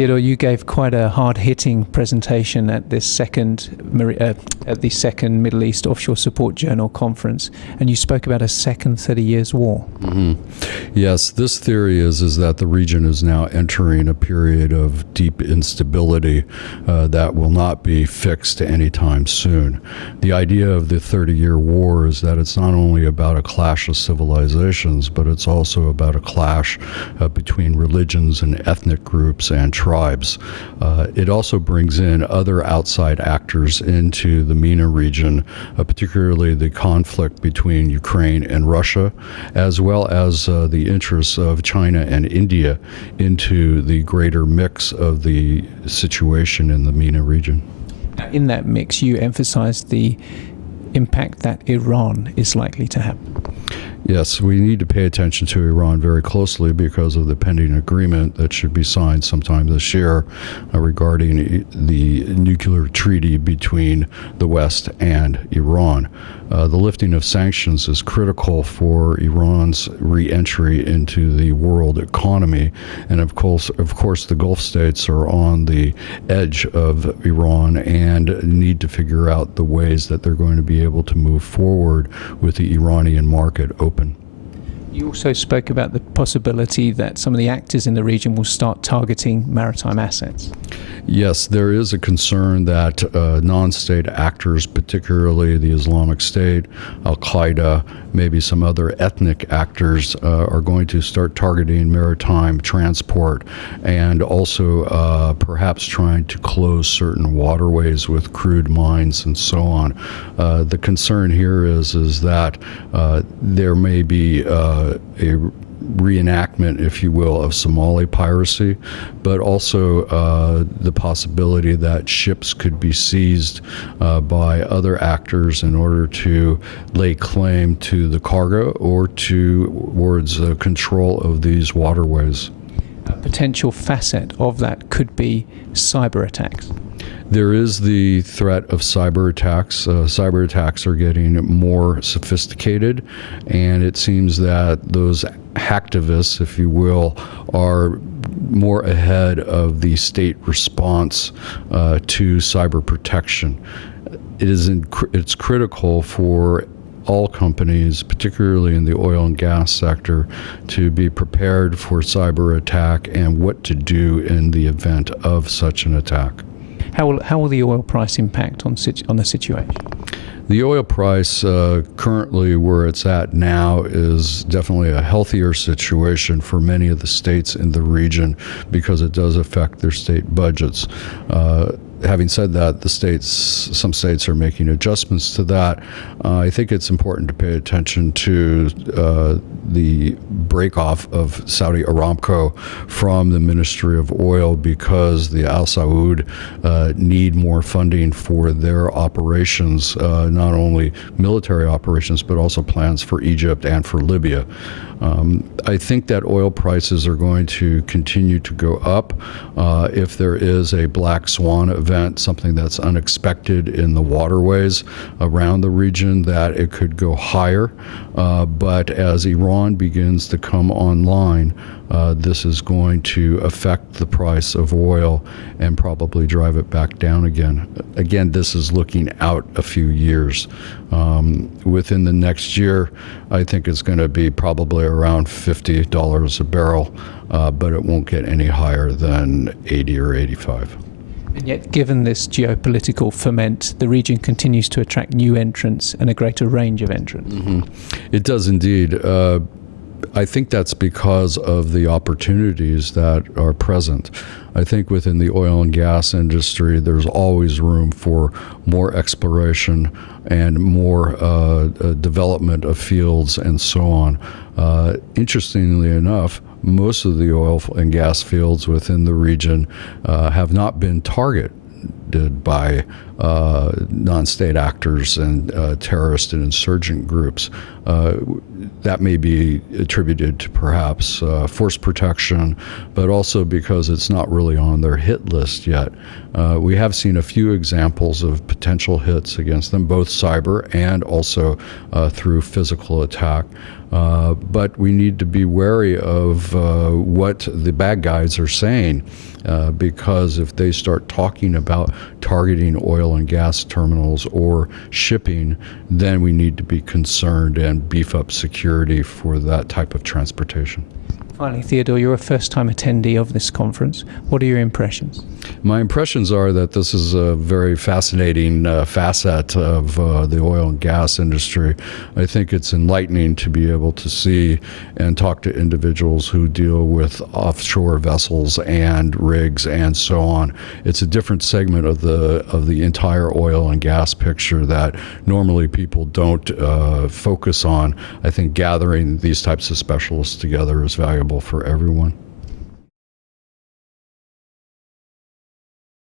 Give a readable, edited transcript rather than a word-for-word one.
Theodore, you gave quite a hard-hitting presentation at this second Middle East Offshore Support Journal conference, and you spoke about a second 30 Years' War. Yes, this theory is that the region is now entering a period of deep instability that will not be fixed anytime soon. The idea of the 30-year war is that it's not only about a clash of civilizations, but it's also about a clash between religions and ethnic groups and tribes. It also brings in other outside actors into the MENA region, particularly the conflict between Ukraine and Russia, as well as the interests of China and India into the greater mix of the situation in the MENA region. In that mix, you emphasized the impact that Iran is likely to have. Yes, we need to pay attention to Iran very closely because of the pending agreement that should be signed sometime this year regarding the nuclear treaty between the West and Iran. The lifting of sanctions is critical for Iran's re-entry into the world economy, and of course the Gulf states are on the edge of Iran and need to figure out the ways that they're going to be able to move forward with the Iranian market open. You also spoke about the possibility that some of the actors in the region will start targeting maritime assets. Yes, there is a concern that non-state actors, particularly the Islamic State, Al-Qaeda, maybe some other ethnic actors, are going to start targeting maritime transport and also perhaps trying to close certain waterways with crude mines and so on. The concern here is that there may be a reenactment, if you will, of Somali piracy, but also the possibility that ships could be seized by other actors in order to lay claim to the cargo or towards control of these waterways. A potential facet of that could be cyber attacks. There is the threat of cyber attacks. Cyber attacks are getting more sophisticated, and it seems that those hacktivists, if you will, are more ahead of the state response to cyber protection. It's critical for all companies, particularly in the oil and gas sector, to be prepared for cyber attack and what to do in the event of such an attack. How will the oil price impact on the situation? The oil price currently where it's at now is definitely a healthier situation for many of the states in the region because it does affect their state budgets. Having said that, some states are making adjustments to that. I think it's important to pay attention to the break-off of Saudi Aramco from the Ministry of Oil because the Al Saud need more funding for their operations, not only military operations, but also plans for Egypt and for Libya. I think that oil prices are going to continue to go up if there is a black swan event, something that's unexpected in the waterways around the region, that it could go higher. But as Iran begins to come online, this is going to affect the price of oil and probably drive it back down again. Again, this is looking out a few years. Within the next year, I think it's going to be probably around $50 a barrel, but it won't get any higher than 80 or 85. And yet, given this geopolitical ferment, the region continues to attract new entrants and a greater range of entrants. It does indeed. I think that's because of the opportunities that are present. I think within the oil and gas industry, there's always room for more exploration and more development of fields and so on. Interestingly enough, most of the oil and gas fields within the region have not been targeted by non-state actors and terrorist and insurgent groups. That may be attributed to perhaps force protection, but also because it's not really on their hit list yet. We have seen a few examples of potential hits against them, both cyber and also through physical attack. But we need to be wary of what the bad guys are saying, because if they start talking about targeting oil and gas terminals or shipping, then we need to be concerned and beef up security for that type of transportation. Finally, Theodore, you're a first-time attendee of this conference. What are your impressions? My impressions are that this is a very fascinating facet of the oil and gas industry. I think it's enlightening to be able to see and talk to individuals who deal with offshore vessels and rigs and so on. It's a different segment of the entire oil and gas picture that normally people don't focus on. I think gathering these types of specialists together is valuable for everyone.